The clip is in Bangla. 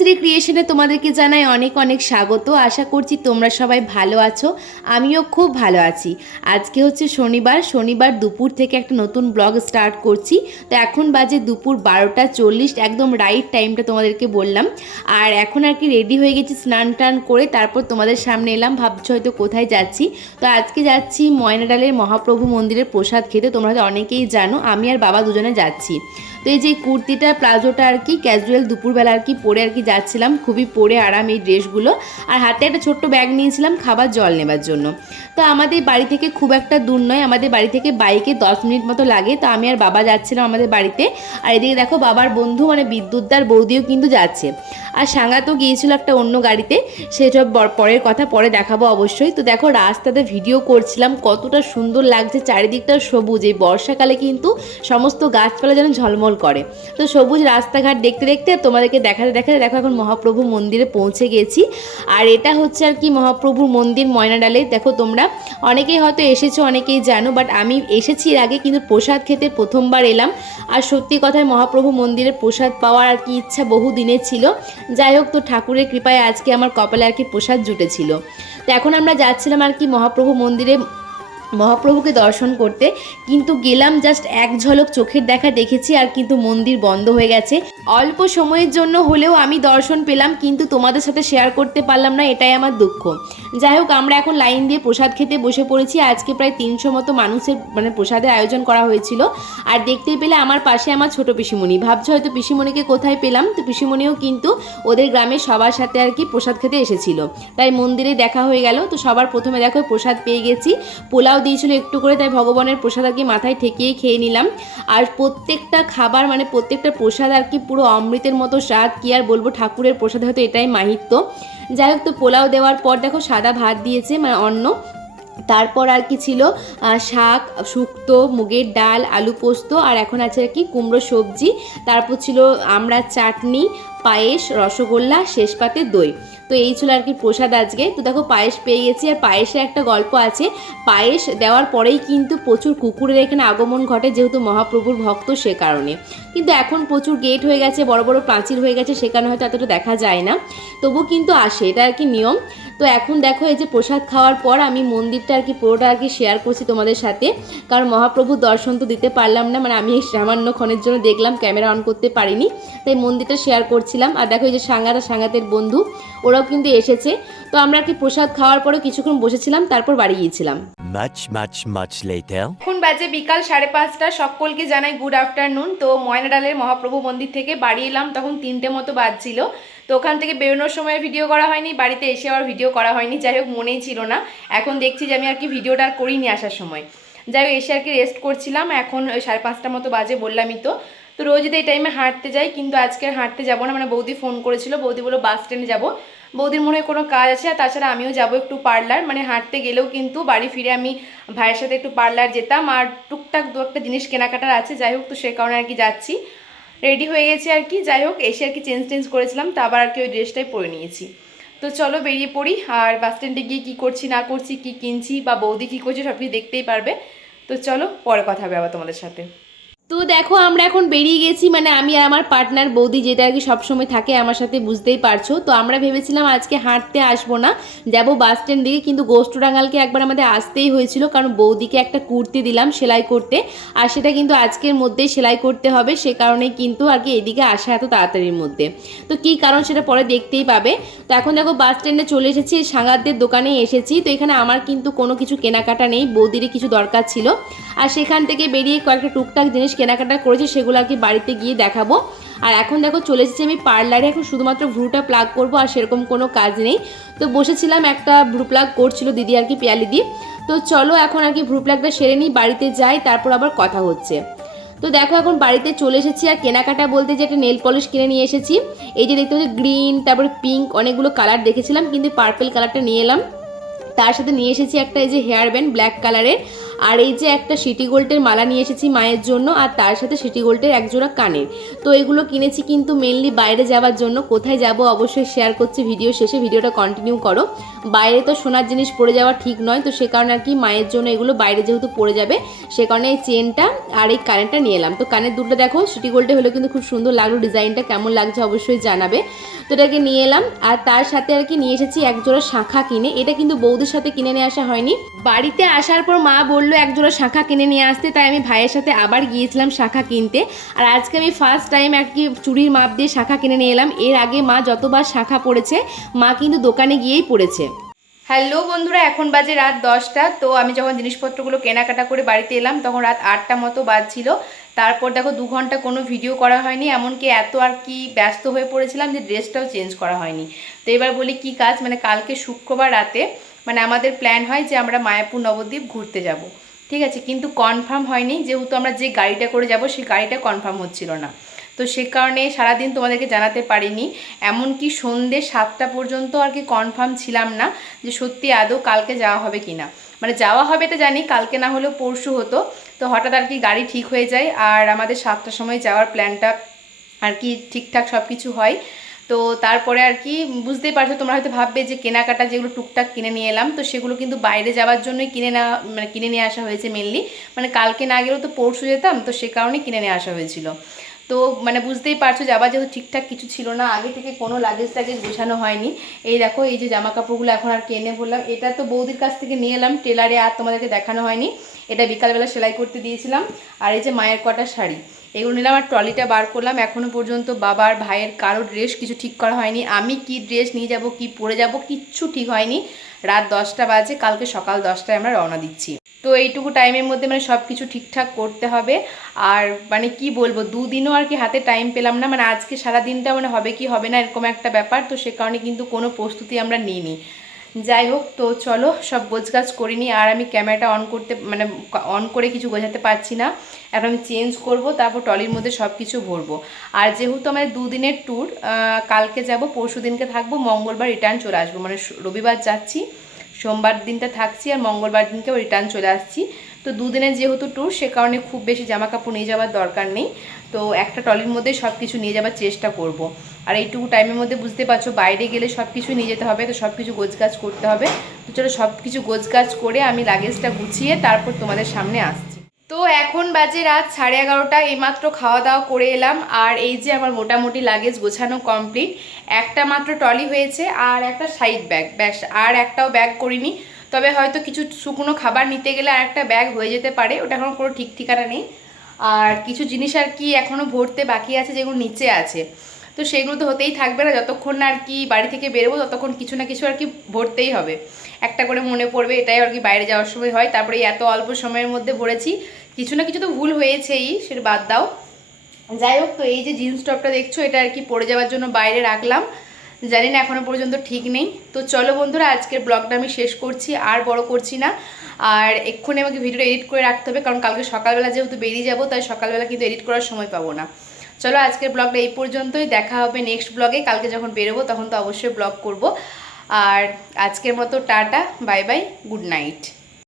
আকাশশ্রী ক্রিয়েশনে তোমাদেরকে জানাই অনেক অনেক স্বাগত। আশা করছি তোমরা সবাই ভালো আছো। আমিও খুব ভালো আছি। আজকে হচ্ছে শনিবার। শনিবার দুপুর থেকে একটা নতুন ব্লগ স্টার্ট করছি। তো এখন বাজে দুপুর বারোটা চল্লিশ, একদম রাইট টাইমটা তোমাদেরকে বললাম। আর এখন আর কি রেডি হয়ে গেছি স্নান টান করে, তারপর তোমাদের সামনে এলাম, ভাবছ হয়তো কোথায় যাচ্ছি। তো আজকে যাচ্ছি ময়নাডালের মহাপ্রভু মন্দিরের প্রসাদ খেতে, তোমরা হয়তো অনেকেই জানো, আমি আর বাবা দুজনে যাচ্ছি। তো এই যে কুর্তিটা, প্লাজোটা আর কি ক্যাজুয়াল দুপুরবেলা আর কি পরে আর কি যাচ্ছিলাম, খুবই পরে আরাম এই ড্রেসগুলো। আর হাতে একটা ছোট্ট ব্যাগ নিয়েছিলাম খাবার জল নেবার জন্য। তো আমাদের বাড়ি থেকে খুব একটা দূর নয়, আমাদের বাড়ি থেকে বাইকে দশ মিনিট মতো লাগে। তো আমি আর বাবা যাচ্ছিলাম আমাদের বাড়িতে। আর এদিকে দেখো বাবার বন্ধু মানে বিদ্যুৎদার বৌদিও কিন্তু যাচ্ছে। আর সাঙ্গা তো গিয়েছিল একটা অন্য গাড়িতে, সেসব পরের কথা পরে দেখাবো অবশ্যই। তো দেখো রাস্তাতে ভিডিও করছিলাম, কতটা সুন্দর লাগছে, চারিদিকটা সবুজ। এই বর্ষাকালে কিন্তু সমস্ত গাছপালা যেন ঝলমল করে। তো সবুজ রাস্তাঘাট দেখতে দেখতে তোমাদেরকে দেখাতে দেখাতে দেখো এখন মহাপ্রভু মন্দিরে পৌঁছে গেছি। আর এটা হচ্ছে আর কি মহাপ্রভুর মন্দির ময়নাডালে। দেখো তোমরা, অনেকেই হয়তো এসেছ, অনেকেই জানো বাট আমি এসেছি আগে কিন্তু প্রসাদ খেতে প্রথমবার এলাম। আর সত্যি কথায় মহাপ্রভু মন্দিরে প্রসাদ পাওয়ার আর কি ইচ্ছা বহু দিনের ছিল। যাই হোক, তো ঠাকুরের কৃপায় আজকে আমার কপালে আর কি প্রসাদ জুটেছিল। তো এখন আমরা যাচ্ছিলাম আর কি মহাপ্রভু মন্দিরে মহাপ্রভুকে দর্শন করতে, কিন্তু গেলাম জাস্ট এক ঝলক চোখের দেখা দেখেছি আর কিন্তু মন্দির বন্ধ হয়ে গেছে। অল্প সময়ের জন্য হলেও আমি দর্শন পেলাম, কিন্তু তোমাদের সাথে শেয়ার করতে পারলাম না, এটাই আমার দুঃখ। যাই হোক, আমরা এখন লাইন দিয়ে প্রসাদ খেতে বসে পড়েছি। আজকে প্রায় তিনশো মতো মানুষের মানে প্রসাদের আয়োজন করা হয়েছিল। আর দেখতেই পেলে আমার পাশে আমার ছোট পিসিমণি। ভাবছ হয়তো পিসিমণিকে কোথায় পেলাম, তো পিসিমণিও কিন্তু ওদের গ্রামের সবার সাথে আর কি প্রসাদ খেতে এসেছিল। তাই মন্দিরে দেখা হয়ে গেল। তো সবার প্রথমে দেখো, প্রসাদ পেয়ে গেছি। পোলাও দিয়েছিল একটু করে, তাই ভগবানের প্রসাদ আর কি মাথায় ঠেকিয়ে খেয়ে নিলাম। আর প্রত্যেকটা খাবার মানে প্রত্যেকটা প্রসাদ আর কি পুরো অমৃতের মতো স্বাদ, কি আর বলব, ঠাকুরের প্রসাদ হয়তো এটাই মাহিত্য। যাই হোক, তো পোলাও দেওয়ার পর দেখো সাদা ভাত দিয়েছে মানে অন্ন। তারপর আর কি ছিল শাক, শুক্তো, মুগের ডাল, আলু পোস্ত, আর এখন আছে আর কি কুমড়ো সবজি। তারপর ছিল আমড়ার চাটনি পায়েস, রসগোল্লা শেষ পাতে দই। তো এই ছিল আর কি প্রসাদ আজকে। তো দেখো পায়েস পেয়ে গেছি আর পায়েসের একটা গল্প আছে। পায়েস দেওয়ার পরেই কিন্তু প্রচুর কুকুরের এখানে আগমন ঘটে, যেহেতু মহাপ্রভুর ভক্ত সে কারণে। কিন্তু এখন প্রচুর গেট হয়ে গেছে, বড় বড় প্রাচীর হয়ে গেছে, সে কারণে হয়তো এতটা দেখা যায় না। তবু কিন্তু আসে, এটা আর কি নিয়ম। তো এখন দেখো এই যে প্রসাদ খাওয়ার পর আমি মন্দিরটা আর কি পুরোটা আর কি শেয়ার করছি তোমাদের সাথে। কারণ মহাপ্রভুর দর্শন তো দিতে পারলাম না মানে আমি সামান্য ক্ষণের জন্য দেখলাম ক্যামেরা অন করতে পারিনি। তাই মন্দিরটা শেয়ার করছিলাম আর দেখো এই যে সাঙ্গারা সাঙ্গাতের বন্ধু ওরাও কিন্তু এসেছে। তো আমরা আর কি প্রসাদ খাওয়ার পরে কিছুক্ষণ বসেছিলাম তারপর বাড়ি গিয়েছিলাম। Much, much, much later. এখন বাজে বিকাল সাড়ে পাঁচটা। সকলকে জানাই গুড আফটারনুন তো ময়নাডালের মহাপ্রভু মন্দির থেকে বাড়ি এলাম তখন তিনটে মতো বাজছিল। তো ওখান থেকে বেরোনোর সময় ভিডিও করা হয়নি বাড়িতে এসে আবার ভিডিও করা হয়নি। যাই হোক মনেই ছিল না। এখন দেখছি যে আমি আর কি ভিডিওটা আর করিনি আসার সময়। যাই হোক এসে আর কি রেস্ট করছিলাম। এখন ওই সাড়ে পাঁচটা মতো বাজে বললামই তো। তো রোজ এই টাইমে হাঁটতে যাই, কিন্তু আজকে হাঁটতে যাব না। মানে বৌদি ফোন করেছিল, বৌদি বলো বাস স্ট্যান্ডে যাব। বৌদির মনে হয় কোনো কাজ আছে, আর তাছাড়া আমিও যাব একটু পার্লার মানে হাঁটতে গেলেও কিন্তু বাড়ি ফিরে আমি ভাইয়ের সাথে একটু পার্লার যেতাম। আর টুকটাক দু একটা জিনিস কেনাকাটার আছে, যাই হোক, তো সে কারণে আর কি যাচ্ছি। রেডি হয়ে গেছে আর কি, যাই হোক, এসে আর কি চেঞ্জ টেঞ্জ করেছিলাম, তো আবার আর কি ওই ড্রেসটাই পরে নিয়েছি। তো চলো বেরিয়ে পড়ি, আর বাস স্ট্যান্ডে গিয়ে কী করছি, না করছি, কি কিনছি, বা বৌদি কী করছে সব কিছু দেখতেই পারবে। তো চলো, পরে কথা হবে আবার তোমাদের সাথে। তো দেখো, আমরা এখন বেরিয়ে গেছি। মানে আমি আর আমার পার্টনার বৌদি যেটা আর কি সবসময় থাকে, আমার সাথে বুঝতেই পারছ। তো আমরা ভেবেছিলাম আজকে হাঁটতে আসব না, যাব বাস স্ট্যান্ড দিকে। কিন্তু গোষ্ঠরাঙ্গালকে একবার আমাদের আসতেই হয়েছিল, কারণ বৌদিকে একটা কুর্তি দিলাম সেলাই করতে। আর সেটা কিন্তু আজকের মধ্যেই সেলাই করতে হবে, সে কারণে কিন্তু আর কি এদিকে আসা এত তাড়াতাড়ির মধ্যে। তো কী কারণ সেটা পরে দেখতেই পাবে। তো এখন দেখো বাস স্ট্যান্ডে চলে এসেছি সাঙ্গাতদের দোকানে এসেছি। তো এখানে আমার কিন্তু কোনো কিছু কেনাকাটা নেই, বৌদিরই কিছু দরকার ছিল। আর সেখান থেকে বেরিয়ে কয়েকটা টুকটাক জিনিস কেনাকাটা করেছি, সেগুলো আর কি বাড়িতে গিয়ে দেখাবো। আর এখন দেখো চলে এসেছি আমি পার্লারে, এখন শুধুমাত্র ভ্রুটা প্লাগ করব, আর সেরকম কোনো কাজ নেই। তো বসেছিলাম, একটা ভ্রু প্লাগ করছিল দিদি আর কি, পিয়ালি দি। তো চলো এখন আর কি ভ্রু প্লাগটা সেরে নিই, বাড়িতে যাই, তারপর আবার কথা হচ্ছে। তো দেখো এখন বাড়িতে চলে এসেছি, আর কেনাকাটা বলতে যে একটা নেল পলিশ কিনে নিয়ে এসেছি। এই যে দেখতে পাচ্ছি গ্রিন তারপরে পিঙ্ক অনেকগুলো কালার দেখেছিলাম, কিন্তু পার্পেল কালারটা নিয়ে এলাম। তার সাথে নিয়ে এসেছি একটা এই যে হেয়ার ব্যান্ড ব্ল্যাক কালারের আর এই যে একটা সিটি গোল্ডের মালা নিয়ে এসেছি মায়ের জন্য, আর তার সাথে সিটি গোল্ডের একজোড়া কানের। তো এগুলো কিনেছি কিন্তু মেনলি বাইরে যাওয়ার জন্য। কোথায় যাব অবশ্যই শেয়ার করছি ভিডিও শেষে, ভিডিওটা কন্টিনিউ করো। বাইরে তো সোনার জিনিস পড়ে যাওয়া ঠিক নয়, তো সে কারণে আর কি মায়ের জন্য এগুলো বাইরে যেহেতু পড়ে যাবে, সে কারণে এই চেনটা আর এই কানেরটা নিয়ে এলাম। তো কানের দুটো দেখো, সিটি গোল্ডে হলে কিন্তু খুব সুন্দর লাগল ডিজাইনটা কেমন লাগছে অবশ্যই জানাবে। তো এটাকে নিয়ে এলাম, আর তার সাথে আর কি নিয়ে এসেছি একজোড়া শাখা কিনে। এটা কিন্তু বৌদির সাথে কিনে নিয়ে আসা হয়নি। বাড়িতে আসার পর মা বলল একজোড়া শাখা কিনে নিয়ে আসতে। তাই আমি ভাইয়ের সাথে আবার গিয়েছিলাম শাখা কিনতে। আর আজকে আমি ফার্স্ট টাইম আর কি চুরির মাপ দিয়ে শাখা কিনে নিয়ে এলাম। এর আগে মা যতবার শাখা পড়েছে, মা কিন্তু দোকানে গিয়েই পড়েছে। হ্যালো বন্ধুরা, এখন বাজে রাত দশটা। তো আমি যখন জিনিসপত্রগুলো কেনাকাটা করে বাড়িতে এলাম, তখন রাত আটটা মতো বাজছিল। তারপর দেখো দু ঘণ্টা কোনো ভিডিও করা হয়নি, এমনকি এত আর কি ব্যস্ত হয়ে পড়েছিলাম যে ড্রেসটাও চেঞ্জ করা হয়নি। তো এবার বলি কি কাজ? মানে কালকে শুক্রবার রাতে মানে আমাদের প্ল্যান হয় যে আমরা মায়াপুর নবদ্বীপ ঘুরতে যাব। ঠিক আছে? কিন্তু কনফার্ম হয়নি, যেহেতু আমরা যে গাড়িটা করে যাব, সেই গাড়িটা কনফার্ম হচ্ছিল না। তো সে কারণে সারাদিন তোমাদেরকে জানাতে পারিনি। এমনকি সন্ধে সাতটা পর্যন্ত আর কি কনফার্ম ছিলাম না যে সত্যি আদৌ কালকে যাওয়া হবে কি না। মানে যাওয়া হবে তো জানি, কালকে না হলেও পরশু হতো। তো হঠাৎ আর কি গাড়ি ঠিক হয়ে যায়, আর আমাদের সাতটার সময় যাওয়ার প্ল্যানটা আর কি ঠিকঠাক সব কিছু হয়। তো তারপরে আর কি, বুঝতেই পারছ তোমরা হয়তো ভাববে যে কেনাকাটা যেগুলো টুকটাক কিনে নিয়ে এলাম, তো সেগুলো কিন্তু বাইরে যাওয়ার জন্যই কিনে নেওয়া মানে কিনে নিয়ে আসা হয়েছে মেনলি মানে কালকে না গেলেও তো পরশু যেতাম, তো সে কারণে কিনে নিয়ে আসা হয়েছিল। তো মানে বুঝতেই পারছ, যাবার যেহেতু ঠিকঠাক কিছু ছিল না, আগে থেকে কোনো লাগেজ টাগেজ গোছানো হয়নি। এই দেখো, এই যে জামা কাপড়গুলো এখন আর কিনে বললাম, এটা তো বৌদির কাছ থেকে নিয়ে এলাম টেলারে আর তোমাদেরকে দেখানো হয়নি। এটা বিকালবেলা সেলাই করতে দিয়েছিলাম, আর এই যে মায়ের কটা শাড়ি। এগুলো নিলাম আর ট্রলিটা বার করলাম। এখনও পর্যন্ত বাবার ভাইয়ের কারও ড্রেস কিছু ঠিক করা হয়নি। আমি কি ড্রেস নিয়ে যাব, কি পরে যাব কিচ্ছু ঠিক হয়নি। রাত দশটা বাজে, কালকে সকাল দশটায় আমরা রওনা দিচ্ছি। তো এইটুকু টাইমের মধ্যে মানে সব কিছু ঠিকঠাক করতে হবে। আর মানে কি বলব, দুদিনও আর কি হাতে টাইম পেলাম না। মানে আজকে সারা দিনটা মানে হবে কি হবে না এরকম একটা ব্যাপার। তো সে কারণে কিন্তু কোনো প্রস্তুতি আমরা নিইনি। যাই হোক, তো চলো সব গোছগাছ করিনি আর আমি ক্যামেরাটা অন করতে মানে অন করে কিছু বোঝাতে পারছি না। এখন আমি চেঞ্জ করব, তারপর টলির মধ্যে সব কিছু ভরবো। আর যেহেতু আমাদের দুদিনের ট্যুর কালকে যাব, পরশু দিনকে থাকব, মঙ্গলবার রিটার্ন চলে আসব। মানে রবিবার যাচ্ছি, সোমবার দিনটা থাকছি, আর মঙ্গলবার দিনকেও রিটার্ন চলে আসছি। তো দুদিনের যেহেতু ট্যুর সে কারণে খুব বেশি জামা কাপড় নিয়ে যাওয়ার দরকার নেই। তো একটা টলির মধ্যে সব কিছু নিয়ে যাওয়ার চেষ্টা করব। আর এইটুকু টাইমের মধ্যে বুঝতে পারছ, বাইরে গেলে সব কিছু নিয়ে যেতে হবে, তো সব কিছু গোছগাছ করতে হবে। তো চলো সব কিছু গোছগাছ করে আমি লাগেজটা গুছিয়ে তারপর তোমাদের সামনে আসছি। তো এখন বাজে রাত সাড়ে এগারোটা, এইমাত্র খাওয়া দাওয়া করে এলাম। আর এই যে আমার মোটামুটি লাগেজ গোছানো কমপ্লিট একটা মাত্র টলি হয়েছে আর একটা সাইড ব্যাগ ব্যাস, আর একটাও ব্যাগ করিনি। তবে হয়তো কিছু শুকনো খাবার নিতে গেলে আর একটা ব্যাগ হয়ে যেতে পারে, ওটা এখন কোনো ঠিক ঠিকানা নেই। আর কিছু জিনিস আর কি এখনও ভরতে বাকি আছে যেগুলো নিচে আছে। তো সেগুলো তো হতেই থাকবে না। যতক্ষণ না আর কি বাড়ি থেকে বেরোবো, ততক্ষণ কিছু না কিছু আর কি ভরতেই হবে। একটা করে মনে পড়বে এটাই আর কি বাইরে যাওয়ার সময় হয়। তারপরে এত অল্প সময়ের মধ্যে ভরেছি। কিছু না কিছু তো ভুল হয়েছেই, সেটা বাদ দাও। যাই হোক, তো এই যে জিন্স টপটা দেখছ, এটা আর কি পরে যাওয়ার জন্য বাইরে রাখলাম। জানি না এখনও পর্যন্ত ঠিক নেই। তো চলো বন্ধুরা, আজকের ব্লগটা আমি শেষ করছি, আর বড় করছি না। আর এক্ষুনি আমাকে ভিডিওটা এডিট করে রাখতে হবে, কারণ কালকে সকালবেলা যেহেতু বেরিয়ে যাব, তাই সকালবেলা কিন্তু এডিট করার সময় পাবো না। চলো আজকের ব্লগটা এই পর্যন্তই, দেখা হবে নেক্সট ব্লগে কালকে যখন বেরোবো তখন তো অবশ্যই ব্লগ করব। আর আজকের মতো tata bye bye good night